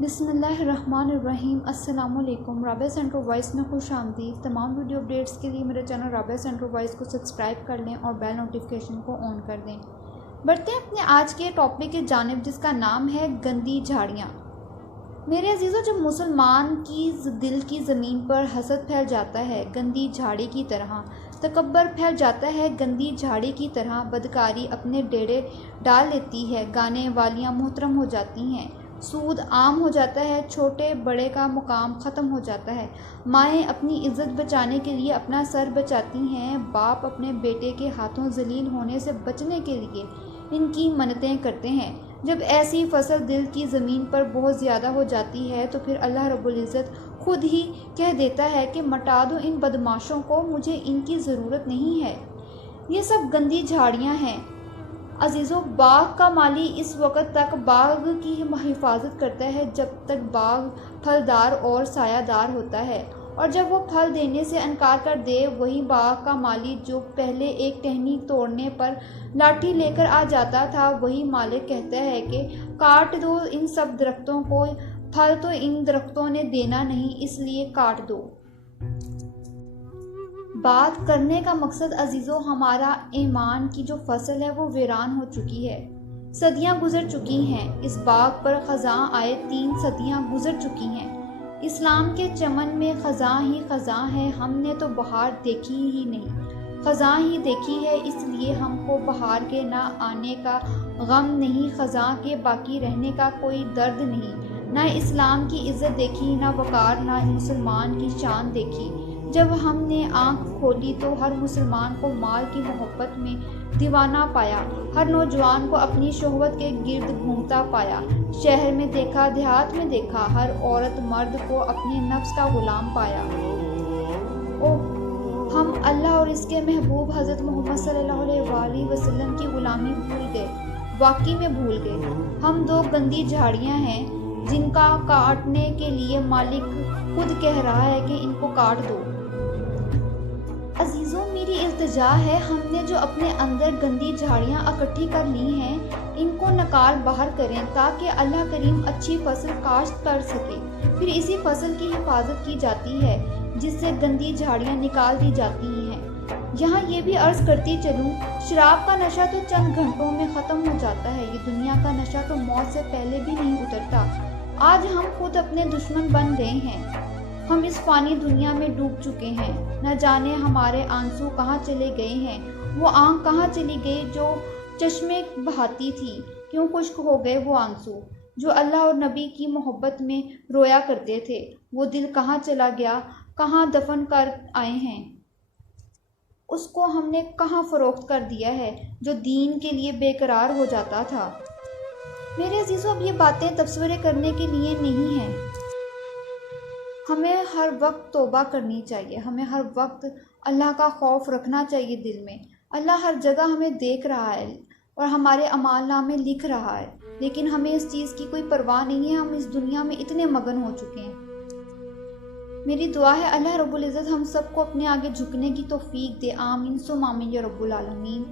بسم اللہ الرحمن الرحیم۔ السلام علیکم۔ رابعہ سینٹر وائس میں خوش آمدید۔ تمام ویڈیو اپڈیٹس کے لیے میرے چینل رابعہ سینٹر وائس کو سبسکرائب کر لیں اور بیل نوٹیفیکیشن کو آن کر دیں۔ بڑھتے ہیں اپنے آج کے ٹاپک کی جانب، جس کا نام ہے گندی جھاڑیاں۔ میرے عزیزوں، جب مسلمان کی دل کی زمین پر حسد پھیل جاتا ہے گندی جھاڑی کی طرح، تکبر پھیل جاتا ہے گندی جھاڑی کی طرح، بدکاری اپنے ڈیرے ڈال لیتی ہے، گانے والیاں محترم ہو جاتی ہیں، سود عام ہو جاتا ہے، چھوٹے بڑے کا مقام ختم ہو جاتا ہے، مائیں اپنی عزت بچانے کے لیے اپنا سر بچاتی ہیں، باپ اپنے بیٹے کے ہاتھوں ذلیل ہونے سے بچنے کے لیے ان کی منتیں کرتے ہیں۔ جب ایسی فصل دل کی زمین پر بہت زیادہ ہو جاتی ہے تو پھر اللہ رب العزت خود ہی کہہ دیتا ہے کہ مٹا دو ان بدماشوں کو، مجھے ان کی ضرورت نہیں ہے۔ یہ سب گندی جھاڑیاں ہیں۔ عزیزوں، باغ کا مالی اس وقت تک باغ کی حفاظت کرتا ہے جب تک باغ پھلدار اور سایہ دار ہوتا ہے، اور جب وہ پھل دینے سے انکار کر دے، وہی باغ کا مالی جو پہلے ایک ٹہنی توڑنے پر لاٹھی لے کر آ جاتا تھا، وہی مالک کہتا ہے کہ کاٹ دو ان سب درختوں کو، پھل تو ان درختوں نے دینا نہیں، اس لیے کاٹ دو۔ بات کرنے کا مقصد عزیزوں، ہمارا ایمان کی جو فصل ہے وہ ویران ہو چکی ہے۔ صدیاں گزر چکی ہیں، اس باغ پر خزاں آئے 3 صدیاں گزر چکی ہیں۔ اسلام کے چمن میں خزاں ہی خزاں ہے، ہم نے تو بہار دیکھی ہی نہیں، خزاں ہی دیکھی ہے، اس لیے ہم کو بہار کے نہ آنے کا غم نہیں، خزاں کے باقی رہنے کا کوئی درد نہیں۔ نہ اسلام کی عزت دیکھی، نہ وقار، نہ مسلمان کی شان دیکھی۔ جب ہم نے آنکھ کھولی تو ہر مسلمان کو مال کی محبت میں دیوانہ پایا، ہر نوجوان کو اپنی شہوت کے گرد گھومتا پایا، شہر میں دیکھا دیہات میں دیکھا، ہر عورت مرد کو اپنے نفس کا غلام پایا۔ ہم اللہ اور اس کے محبوب حضرت محمد صلی اللہ علیہ وآلہ وسلم کی غلامی بھول گئے، واقعی میں بھول گئے۔ ہم 2 گندی جھاڑیاں ہیں جن کا کاٹنے کے لیے مالک خود کہہ رہا ہے کہ ان کو کاٹ دو۔ عزیزوں، میری التجا ہے، ہم نے جو اپنے اندر گندی جھاڑیاں اکٹھی کر لی ہیں ان کو نکال باہر کریں تاکہ اللہ کریم اچھی فصل کاشت کر سکے، پھر اسی فصل کی حفاظت کی جاتی ہے جس سے گندی جھاڑیاں نکال دی جاتی ہیں۔ یہاں یہ بھی عرض کرتی چلوں، شراب کا نشہ تو چند گھنٹوں میں ختم ہو جاتا ہے، یہ دنیا کا نشہ تو موت سے پہلے بھی نہیں اترتا۔ آج ہم خود اپنے دشمن بن گئے ہیں، ہم اس فانی دنیا میں ڈوب چکے ہیں، نہ جانے ہمارے آنسو کہاں چلے گئے ہیں، وہ آنکھ کہاں چلی گئی جو چشمے بہاتی تھی، کیوں خشک ہو گئے وہ آنسو جو اللہ اور نبی کی محبت میں رویا کرتے تھے، وہ دل کہاں چلا گیا، کہاں دفن کر آئے ہیں، اس کو ہم نے کہاں فروخت کر دیا ہے جو دین کے لیے بے قرار ہو جاتا تھا۔ میرے عزیزوں، اب یہ باتیں تبصرے کرنے کے لیے نہیں ہیں، ہمیں ہر وقت توبہ کرنی چاہیے، ہمیں ہر وقت اللہ کا خوف رکھنا چاہیے دل میں۔ اللہ ہر جگہ ہمیں دیکھ رہا ہے اور ہمارے اعمال نامے لکھ رہا ہے، لیکن ہمیں اس چیز کی کوئی پرواہ نہیں ہے، ہم اس دنیا میں اتنے مگن ہو چکے ہیں۔ میری دعا ہے اللہ رب العزت ہم سب کو اپنے آگے جھکنے کی توفیق دے، آمین ثم آمین یا رب العالمین۔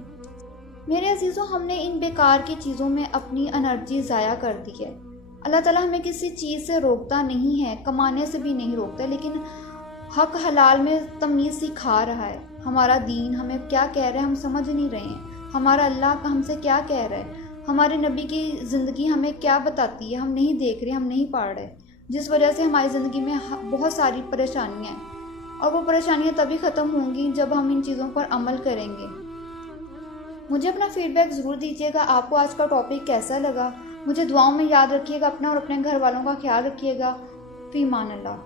میرے عزیزوں، ہم نے ان بیکار کی چیزوں میں اپنی انرجی ضائع کر دی ہے۔ اللہ تعالیٰ ہمیں کسی چیز سے روکتا نہیں ہے، کمانے سے بھی نہیں روکتا، لیکن حق حلال میں تمیز سکھا رہا ہے۔ ہمارا دین ہمیں کیا کہہ رہا ہے ہم سمجھ نہیں رہے ہیں، ہمارا اللہ کا ہم سے کیا کہہ رہا ہے، ہمارے نبی کی زندگی ہمیں کیا بتاتی ہے، ہم نہیں دیکھ رہے، ہم نہیں پڑھ رہے، جس وجہ سے ہماری زندگی میں بہت ساری پریشانیاں ہیں، اور وہ پریشانیاں تبھی ختم ہوں گی جب ہم ان چیزوں پر عمل کریں گے۔ مجھے اپنا فیڈ بیک ضرور دیجیے گا، آپ کو آج کا ٹاپک کیسا لگا، مجھے دعاؤں میں یاد رکھیے گا، اپنا اور اپنے گھر والوں کا خیال رکھیے گا۔ فی امان اللہ۔